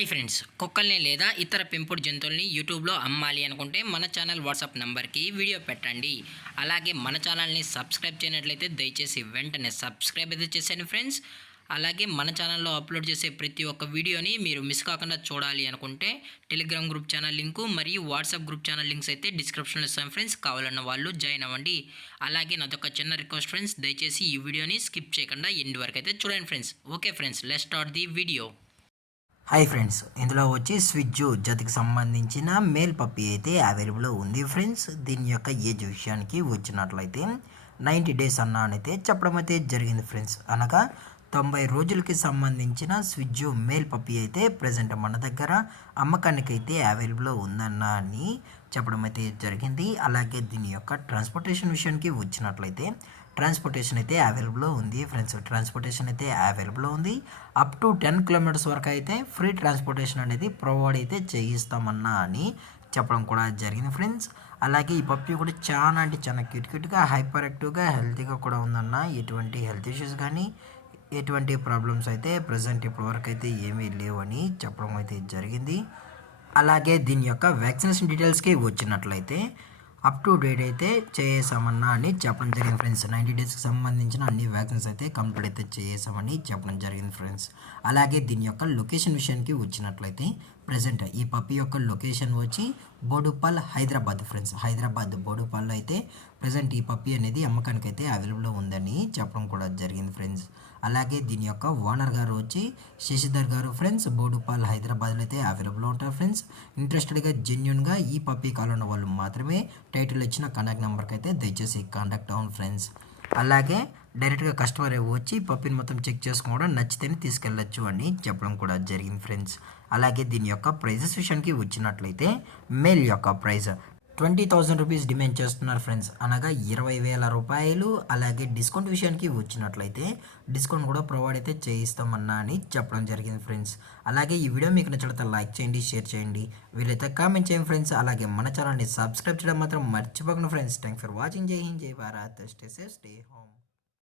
Hi friends, కుక్కల్ని లేదా ఇతర పెంపుడు జంతువుల్ని యూట్యూబ్లో అమ్మాలి అనుకుంటే మన ఛానల్ వాట్సాప్ నెంబర్కి వీడియో పెట్టండి. అలాగే మన ఛానల్ని సబ్స్క్రైబ్ చేయనట్లయితే దయచేసి వెంటనే సబ్స్క్రైబ్ అయితే చేసేయండి ఫ్రెండ్స్. అలాగే మన ఛానల్లో అప్లోడ్ చేసే ప్రతి ఒక్క వీడియోని మీరు మిస్ కాకుండా చూడాలి అనుకుంటే టెలిగ్రామ్ గ్రూప్ ఛానల్ లింకు మరియు వాట్సాప్ గ్రూప్ ఛానల్ లింక్స్ అయితే డిస్క్రిప్షన్లో ఇస్తాను ఫ్రెండ్స్. కావాలన్న వాళ్ళు జాయిన్ అవ్వండి. అలాగే నాదొక చిన్న రిక్వెస్ట్ ఫ్రెండ్స్, దయచేసి ఈ వీడియోని స్కిప్ చేయకుండా ఎండ్ వరకు అయితే చూడండి friends. Okay friends, let's start the video. Hi friends, ఇందులో వచ్చి స్విజ్జు జతకి సంబంధించిన మేల్ పప్పీ అయితే అవైలబుల్ ఉంది ఫ్రెండ్స్. దీని యొక్క ఏజ్ విషయానికి వచ్చినట్లయితే 90 డేస్ అయితే చెప్పడం అయితే జరిగింది ఫ్రెండ్స్. అనగా 90 రోజులకి సంబంధించిన స్విజ్జు మేల్ పప్పీ అయితే ప్రజెంట్ మన దగ్గర అమ్మకానికి అయితే అవైలబుల్ ఉందన్న అని చెప్పడం అయితే జరిగింది. అలాగే దీని యొక్క ట్రాన్స్పోర్టేషన్ విషయానికి వచ్చినట్లయితే ట్రాన్స్పోర్టేషన్ అయితే అవైలబుల్ ఉంది ఫ్రెండ్స్. ట్రాన్స్పోర్టేషన్ అయితే అవైలబుల్ ఉంది. అప్ టు 10 కిలోమీటర్స్ వరకు అయితే ఫ్రీ ట్రాన్స్పోర్టేషన్ అనేది ప్రొవైడ్ అయితే చేయిస్తామన్నా అని చెప్పడం కూడా జరిగింది ఫ్రెండ్స్. అలాగే ఈ పప్పీ కూడా చాలా అంటే చాలా క్యూట్గా హైపర్ యాక్టివ్గా హెల్తీగా కూడా ఉందన్న. ఎటువంటి హెల్త్ ఇష్యూస్ కానీ ఎటువంటి ప్రాబ్లమ్స్ అయితే ప్రజెంట్ ఇప్పటివరకు అయితే ఏమీ లేవని చెప్పడం అయితే జరిగింది. అలాగే దీని యొక్క వ్యాక్సినేషన్ డీటెయిల్స్కి వచ్చినట్లయితే అప్ టు డేట్ అయితే చేసామన్నా అని చెప్పడం జరిగింది ఫ్రెండ్స్. 90 డేస్కి సంబంధించిన అన్ని వ్యాక్సిన్స్ అయితే కంప్లీట్ అయితే చేసామని చెప్పడం జరిగింది ఫ్రెండ్స్. అలాగే దీని యొక్క లొకేషన్ విషయానికి వచ్చినట్లయితే ప్రజెంట్ ఈ పప్పీ యొక్క లొకేషన్ వచ్చి బోడుప్పల్ హైదరాబాద్ ఫ్రెండ్స్. హైదరాబాద్ బోడుప్పల్లో అయితే ప్రజెంట్ ఈ పప్పీ అనేది అమ్మకానికి అయితే అవైలబుల్ ఉందని చెప్పడం కూడా జరిగింది ఫ్రెండ్స్. అలాగే దీని యొక్క ఓనర్ గారు వచ్చి శశిధర్ గారు ఫ్రెండ్స్. బోడుప్పల్ హైదరాబాద్లో అయితే అవైలబుల్ ఉంటారు ఫ్రెండ్స్. ఇంట్రెస్టెడ్గా జెన్యున్గా ఈ పప్పీ కావాలన్న వాళ్ళు మాత్రమే టైటిల్ ఇచ్చిన కాంటాక్ట్ నెంబర్కి అయితే దయచేసి కాంటాక్ట్ అవ్వండి ఫ్రెండ్స్. అలాగే డైరెక్ట్గా కస్టమర్ వచ్చి పప్పీని మొత్తం చెక్ చేసుకోవడం నచ్చితేనే తీసుకెళ్ళచ్చు అని చెప్పడం కూడా జరిగింది ఫ్రెండ్స్. అలాగే దీని యొక్క ప్రైజెస్ విషయానికి వచ్చినట్లయితే మేల్ యొక్క ప్రైస్ 20,000 రూపీస్ డిమాండ్ చేస్తున్నారు ఫ్రెండ్స్. అనగా 20,000 రూపాయలు. అలాగే డిస్కౌంట్ విషయానికి వచ్చినట్లయితే డిస్కౌంట్ కూడా ప్రొవైడ్ అయితే చేయిస్తామన్నా అని చెప్పడం జరిగింది ఫ్రెండ్స్. అలాగే ఈ వీడియో మీకు నచ్చితే లైక్ చేయండి, షేర్ చేయండి, వీలైతే కామెంట్ చేయండి ఫ్రెండ్స్. అలాగే మన ఛానల్ని సబ్స్క్రైబ్ చేయడం మాత్రం మర్చిపోకండి ఫ్రెండ్స్. Thanks for watching. జై హింద్, జై Bharat, stay safe, stay home.